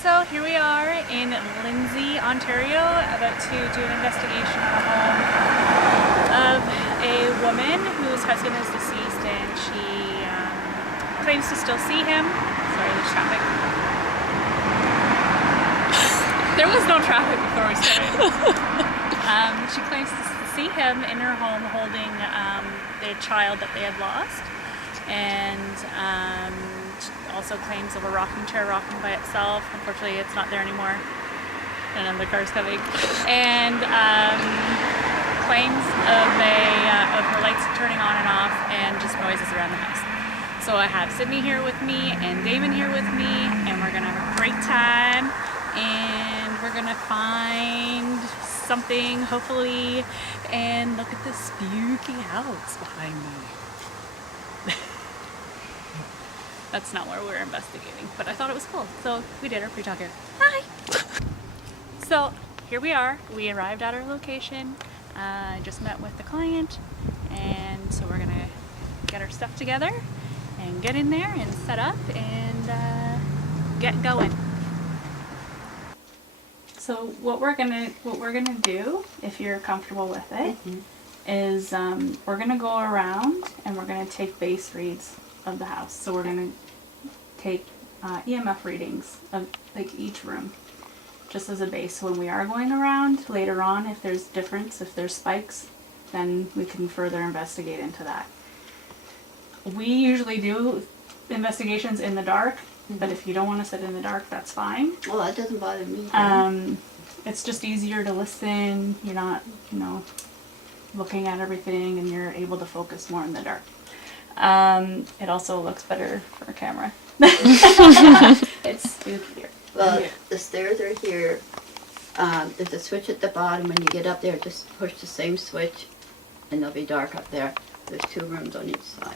So here we are in Lindsay, Ontario, about to do an investigation on a home of a woman whose husband is deceased, and she claims to still see him. Sorry, there's traffic. There was no traffic before we started. She claims to see him in her home holding their child that they had lost, and also claims of a rocking chair rocking by itself. Unfortunately, it's not there anymore, and another car's coming. And claims of her lights turning on and off, and just noises around the house. So I have Sydney here with me and Damon here with me, and we're gonna have a great time, and we're gonna find something, hopefully, and look at this spooky house behind me. That's not where we're investigating, but I thought it was cool, so we did our pre-talk here. Hi! So here we are. We arrived at our location. I just met with the client, and so we're gonna get our stuff together and get in there and set up and get going. So what we're gonna do, if you're comfortable with it, is we're gonna go around and we're gonna take base reads of the house. So we're gonna take EMF readings of like each room, just as a base. When we are going around later on, if there's spikes, then we can further investigate into that. We usually do investigations in the dark, but if you don't want to sit in the dark, that's fine. Well, that doesn't bother me. It's just easier to listen. You're not, looking at everything, and you're able to focus more in the dark. It also looks better for a camera. It's spookier. Well, the stairs are here. There's a switch at the bottom. When you get up there, just push the same switch, and it'll be dark up there. There's 2 rooms on each side.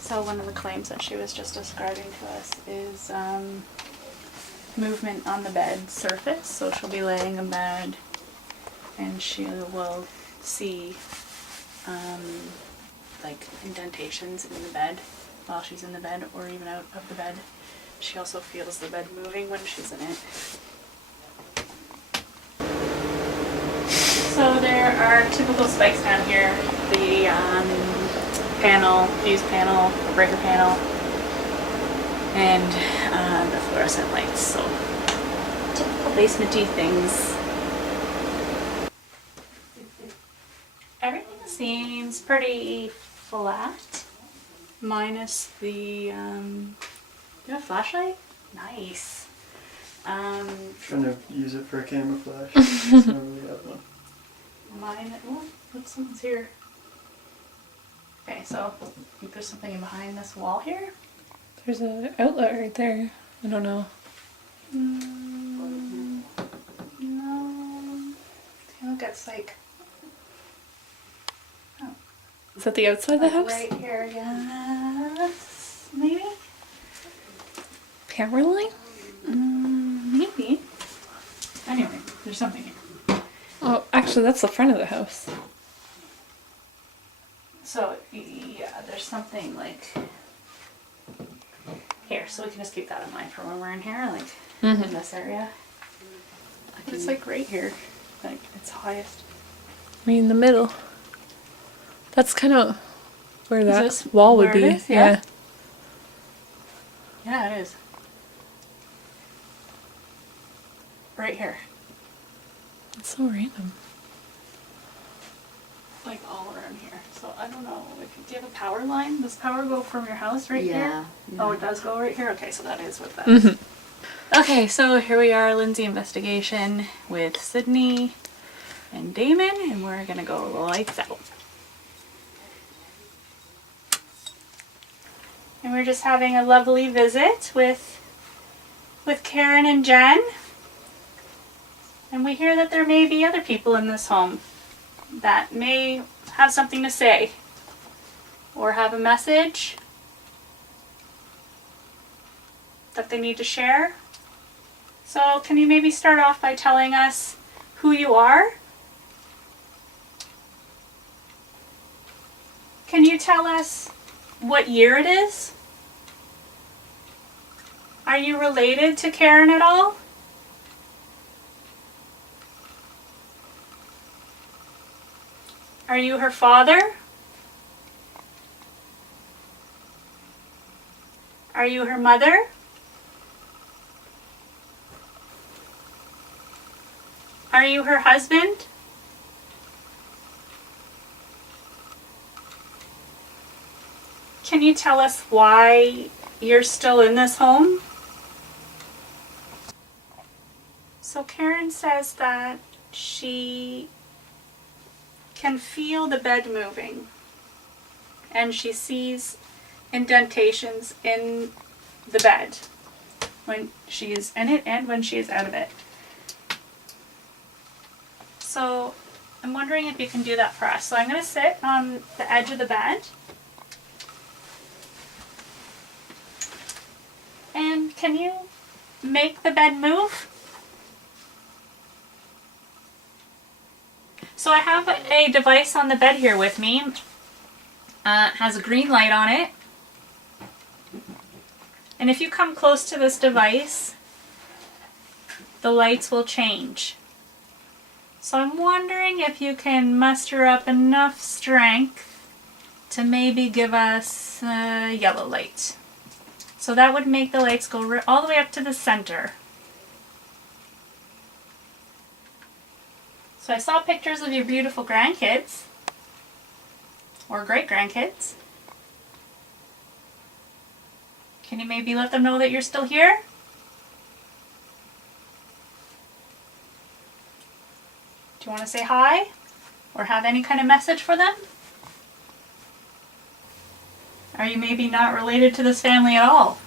So one of the claims that she was just describing to us is movement on the bed surface. So she'll be laying in bed, and she will see like indentations in the bed while she's in the bed, or even out of the bed. She also feels the bed moving when she's in it. So there are typical spikes down here. The fuse panel, the breaker panel, and the fluorescent lights. So typical basement-y things. Everything seems pretty flat, minus the, do you have a flashlight? Nice. Trying to use it for a camouflage. It's not really that one. Look, someone's here. Okay, so I think there's something in behind this wall here. There's an outlet right there. I don't know. No. I think it's like... Oh. Is that the outside of the house? Right here, yes. Maybe? Power line? Maybe. Anyway, there's something here. Oh, actually, that's the front of the house. So, yeah, there's something like here, so we can just keep that in mind for when we're in here, like in this area. It's like right here, like it's highest. I mean, in the middle. That's kind of where that this wall would where be. it is? Yeah. Yeah, it is. Right here. It's so random. Like all around here. So I don't know. Do you have a power line? Does power go from your house right here? Yeah. Oh, it does go right here? Okay, so that is what that is. Okay, so here we are, Lindsay investigation with Sydney and Damon, and we're gonna go lights out. And we're just having a lovely visit with Karen and Jen. And we hear that there may be other people in this home that may have something to say or have a message that they need to share. So can you maybe start off by telling us who you are Can you tell us what year it is? Are you related to Karen at all? Are you her father? Are you her mother? Are you her husband? Can you tell us why you're still in this home? So Karen says that she can feel the bed moving, and she sees indentations in the bed when she is in it and when she is out of it. So I'm wondering if you can do that for us. So I'm going to sit on the edge of the bed. And can you make the bed move? So I have a device on the bed here with me. It has a green light on it. And if you come close to this device, the lights will change. So I'm wondering if you can muster up enough strength to maybe give us a yellow light. So that would make the lights go all the way up to the center. So I saw pictures of your beautiful grandkids, or great-grandkids. Can you maybe let them know that you're still here? Do you want to say hi? Or have any kind of message for them? Are you maybe not related to this family at all?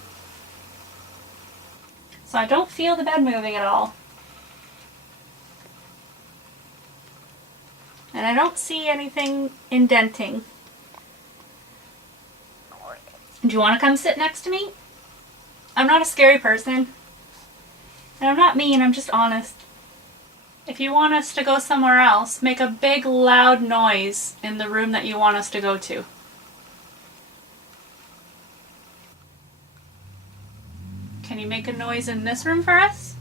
So I don't feel the bed moving at all. And I don't see anything indenting. Do you want to come sit next to me? I'm not a scary person. And I'm not mean, I'm just honest. If you want us to go somewhere else, make a big loud noise in the room that you want us to go to. Can you make a noise in this room for us?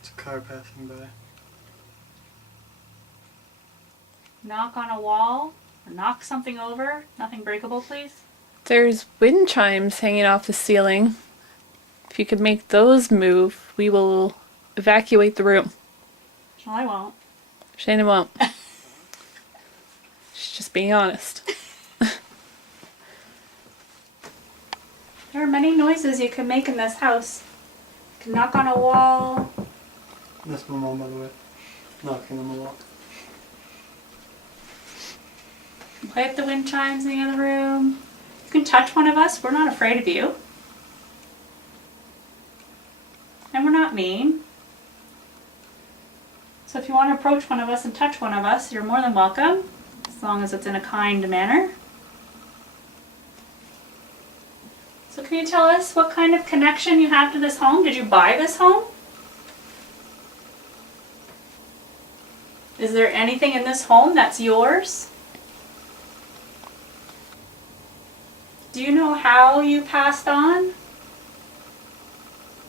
It's a car passing by. Knock on a wall, or knock something over. Nothing breakable, please. There's wind chimes hanging off the ceiling. If you could make those move, we will evacuate the room. Well, I won't. Shannon won't. She's just being honest. There are many noises you can make in this house. You can knock on a wall. That's my mom, by the way. Knocking on the wall. Play with the wind chimes in the other room. You can touch one of us. We're not afraid of you. And we're not mean. So if you want to approach one of us and touch one of us, you're more than welcome, as long as it's in a kind manner. So can you tell us what kind of connection you have to this home? Did you buy this home? Is there anything in this home that's yours? Do you know how you passed on?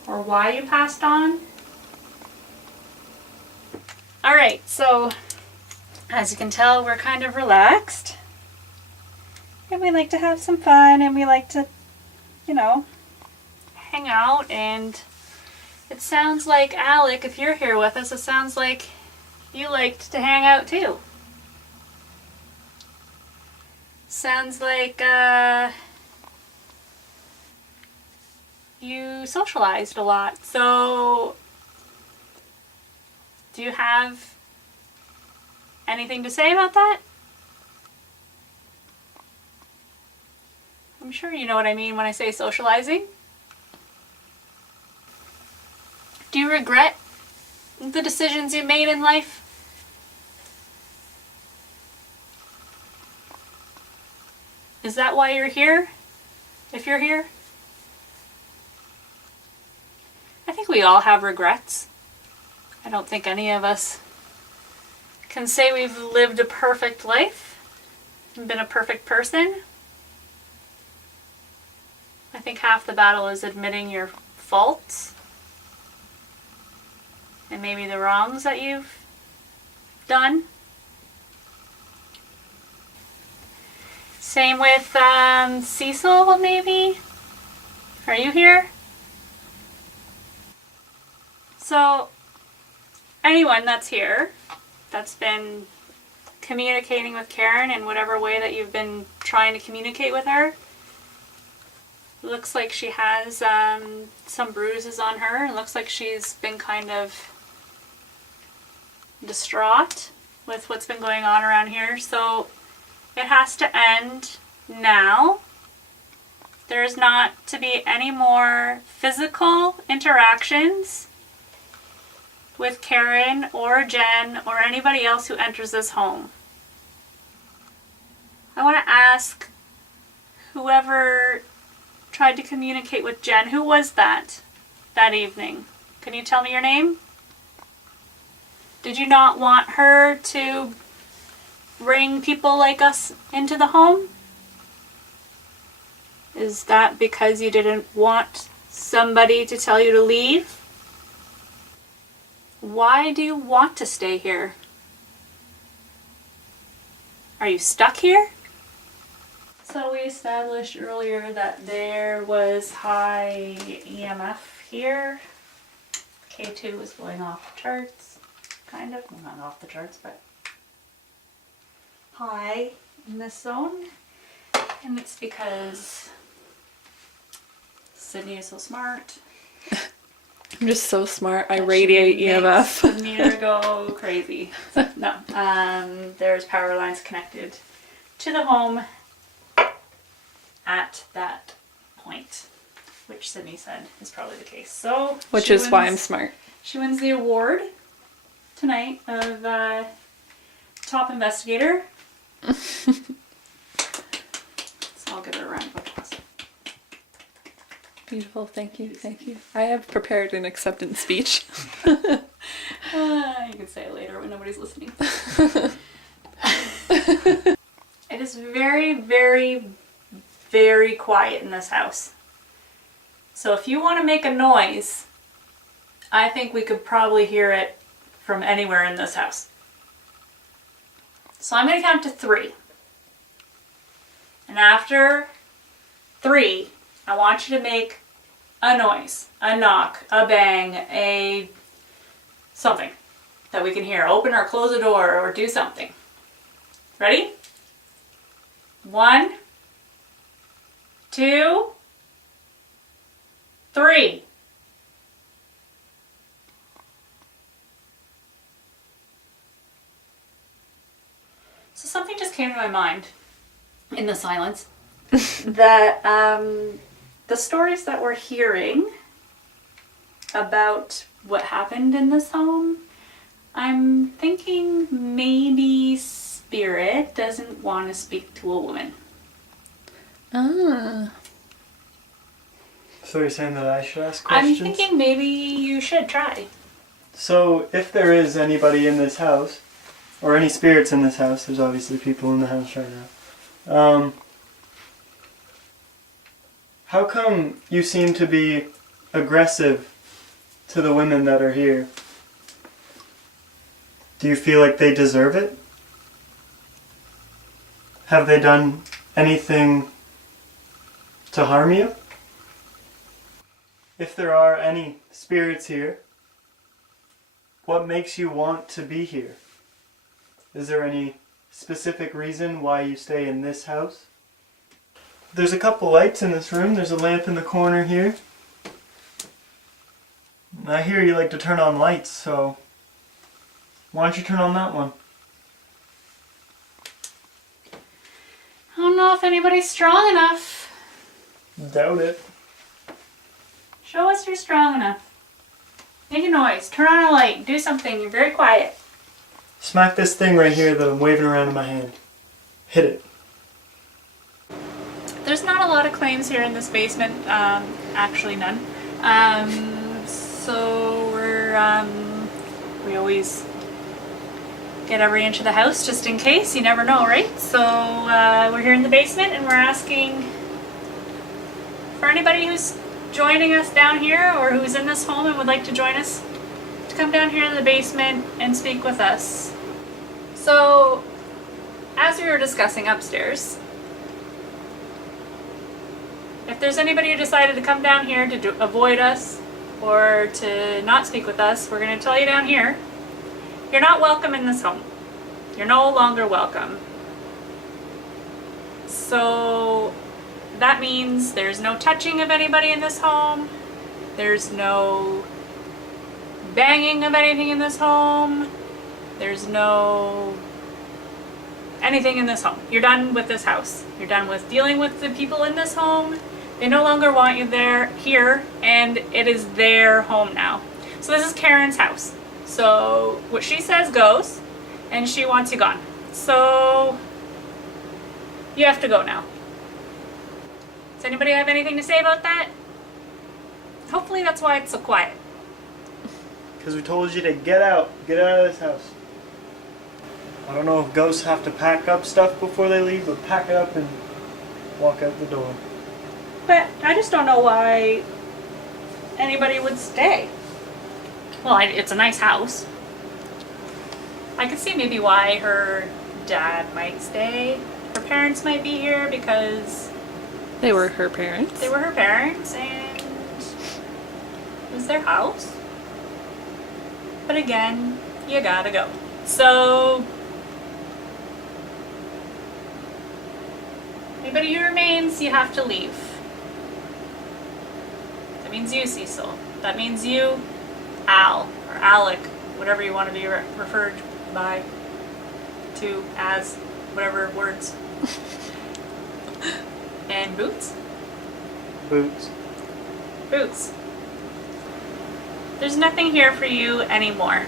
Or why you passed on? Alright, so as you can tell, we're kind of relaxed. And we like to have some fun, and we like to, hang out. And it sounds like, Alec, if you're here with us, it sounds like you liked to hang out too. Sounds like, you socialized a lot. So, do you have anything to say about that? I'm sure you know what I mean when I say socializing. Do you regret the decisions you made in life? Is that why you're here? If you're here? I think we all have regrets. I don't think any of us can say we've lived a perfect life. been a perfect person. I think half the battle is admitting your faults and maybe the wrongs that you've done. Same with Cecil, maybe? Are you here? So, anyone that's here, that's been communicating with Karen in whatever way that you've been trying to communicate with her, looks like she has some bruises on her. It looks like she's been kind of distraught with what's been going on around here. So it has to end now. There's not to be any more physical interactions with Karen or Jen or anybody else who enters this home. I want to ask whoever tried to communicate with Jen, who was that evening? Can you tell me your name? Did you not want her to bring people like us into the home? Is that because you didn't want somebody to tell you to leave? Why do you want to stay here? Are you stuck here? So we established earlier that there was high EMF here. K2 was going off the charts, kind of. Well, not off the charts, but high in this zone. And it's because Sydney is so smart. I'm just so smart. I radiate EMF. The meter go crazy. So, no. There's power lines connected to the home at that point, which Sydney said is probably the case. So, Which is why I'm smart. She wins the award tonight of top investigator. So I'll give her a round of applause. Beautiful, thank you, thank you. I have prepared an acceptance speech. You can say it later when nobody's listening. It is very, very, very quiet in this house. So if you want to make a noise, I think we could probably hear it from anywhere in this house. So I'm going to count to 3. And after 3, I want you to make a noise, a knock, a bang, a something that we can hear. Open or close a door or do something. Ready? 1, 2, 3. So something just came to my mind in the silence that the stories that we're hearing about what happened in this home, I'm thinking maybe spirit doesn't want to speak to a woman. Ah. So you're saying that I should ask questions? I'm thinking maybe you should try. So if there is anybody in this house, or any spirits in this house, there's obviously people in the house right now. How come you seem to be aggressive to the women that are here? Do you feel like they deserve it? Have they done anything to harm you? If there are any spirits here, what makes you want to be here? Is there any specific reason why you stay in this house? There's a couple lights in this room. There's a lamp in the corner here. And I hear you like to turn on lights, so why don't you turn on that one? I don't know if anybody's strong enough. Doubt it. Show us you're strong enough. Make a noise. Turn on a light. Do something. You're very quiet. Smack this thing right here that I'm waving around in my hand. Hit it. There's not a lot of claims here in this basement. Actually none. So we always get every inch of the house just in case. You never know, right? So we're here in the basement and we're asking for anybody who's joining us down here or who's in this home and would like to join us to come down here in the basement and speak with us. So, as we were discussing upstairs, if there's anybody who decided to come down here to avoid us or to not speak with us, we're going to tell you down here, you're not welcome in this home. You're no longer welcome. So that means there's no touching of anybody in this home. There's no banging of anything in this home. There's no anything in this home. You're done with this house. You're done with dealing with the people in this home. They no longer want you here, and it is their home now. So this is Karen's house. So what she says goes, and she wants you gone. So you have to go now. Does anybody have anything to say about that? Hopefully that's why it's so quiet. Because we told you to get out of this house. I don't know if ghosts have to pack up stuff before they leave, but pack it up and walk out the door. But I just don't know why anybody would stay. Well, it's a nice house. I could see maybe why her dad might stay. Her parents might be here because They were her parents. they were her parents and it was their house. But again, you gotta go. So, anybody who remains, you have to leave. That means you, Cecil. That means you, Al, or Alec, whatever you want to be referred to as, whatever words. And Boots? Boots. Boots. There's nothing here for you anymore.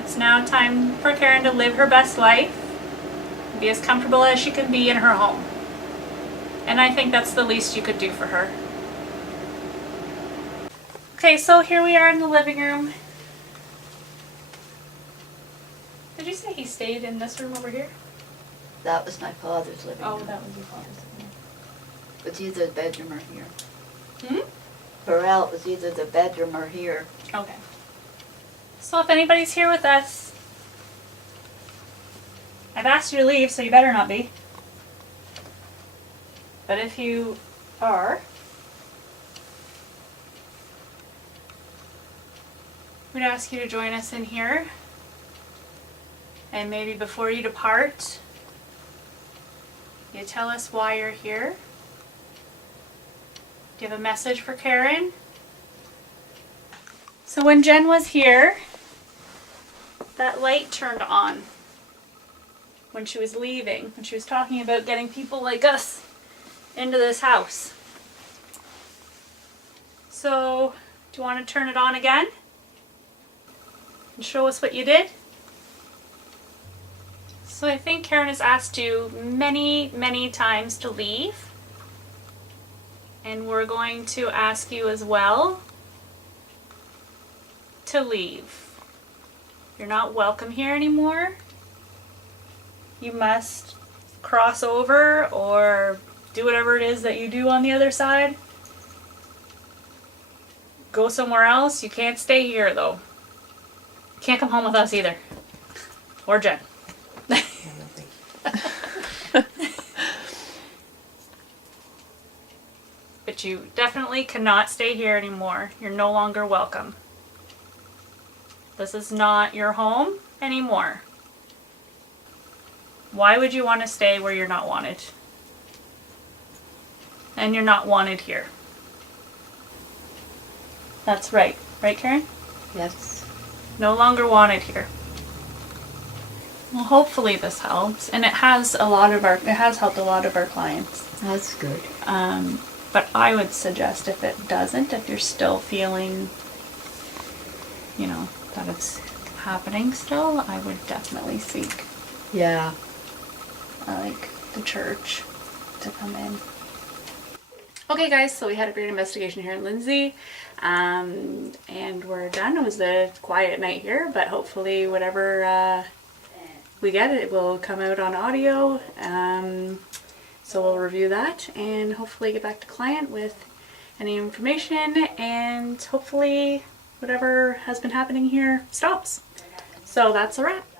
It's now time for Karen to live her best life, and be as comfortable as she can be in her home. And I think that's the least you could do for her. Okay, so here we are in the living room. Did you say he stayed in this room over here? That was my father's living room. Oh, that was your father's living It's either the bedroom or here. room. For Al, it was either the bedroom or here. Okay. So if anybody's here with us, I've asked you to leave, so you better not be. But if you are, we'd ask you to join us in here. And maybe before you depart, you tell us why you're here. Do you have a message for Karen? So when Jen was here, that light turned on when she was leaving, when she was talking about getting people like us into this house. So, do you want to turn it on again? And show us what you did? So I think Karen has asked you many, many times to leave. And we're going to ask you as well to leave. You're not welcome here anymore. You must cross over or do whatever it is that you do on the other side. Go somewhere else. You can't stay here though. You can't come home with us either. Or Jen. But you definitely cannot stay here anymore. You're no longer welcome. This is not your home anymore. Why would you want to stay where you're not wanted? And you're not wanted here. That's right. Right, Karen? Yes. No longer wanted here. Well, hopefully this helps. And it has helped a lot of our clients. That's good. But I would suggest if it doesn't, if you're still feeling, that it's happening still, I would definitely seek, Yeah. like, the church to come in. Okay guys, so we had a great investigation here in Lindsay, and we're done. It was a quiet night here, but hopefully whatever we get, it will come out on audio. So we'll review that and hopefully get back to client with any information, and hopefully whatever has been happening here stops. So that's a wrap.